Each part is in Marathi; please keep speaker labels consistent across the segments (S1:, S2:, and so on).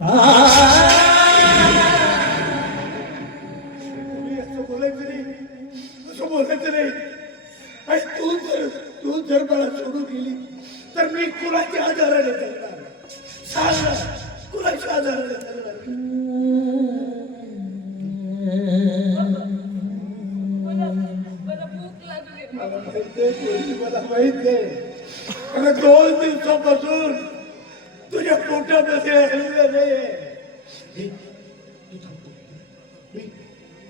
S1: असं बोलायचं नाही असं बोलायचं नाही आणि तू जर तू जर मला सोडून गेली तर मी सांग माहीत आहे मला माहीत आहे मला दोन दिवसापासून तुझ्या हल्लं नाही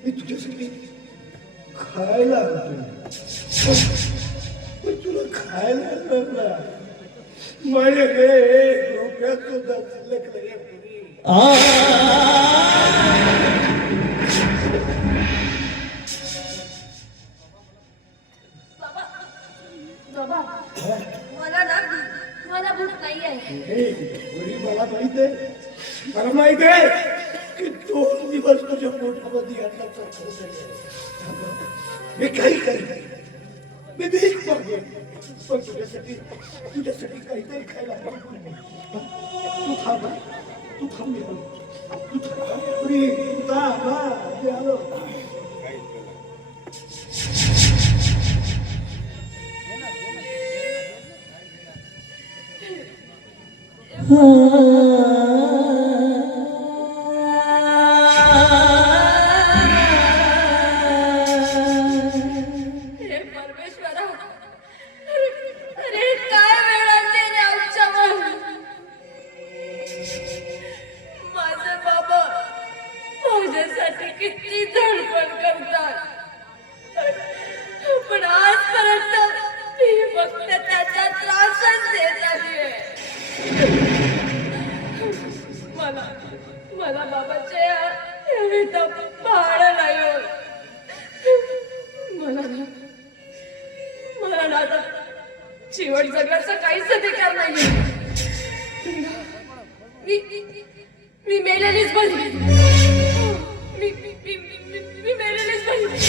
S1: मी तुझ्यासाठी खायला आणतो तुला खायला ना. माझ्याकडे एक रुपया सुद्धा शिल्लक नाही आहे, पोरी.
S2: बाबा बाबा मला ना मला नाही आहे
S1: हे, मला माहीत आहे मला माहीत आहे की दोन दिवस तुझ्या पोटामध्ये अन्नाचा खर्च आहे. मी काही काही मी भीक मागे पण तुझ्यासाठी तुझ्यासाठी काहीतरी खायला आणीन. तू खा हा. तू खा मी आलो. तू खा. तू खा. मी आलो
S2: माझे बाबा माझ्यासाठी किती धडपड मला बाबाचे विधा नाही. मला मला ना आता शेवट जगण्याचा काहीच अधिकार नाही मी मी- मेलेलीच मी- मी मेलेलीच बरी.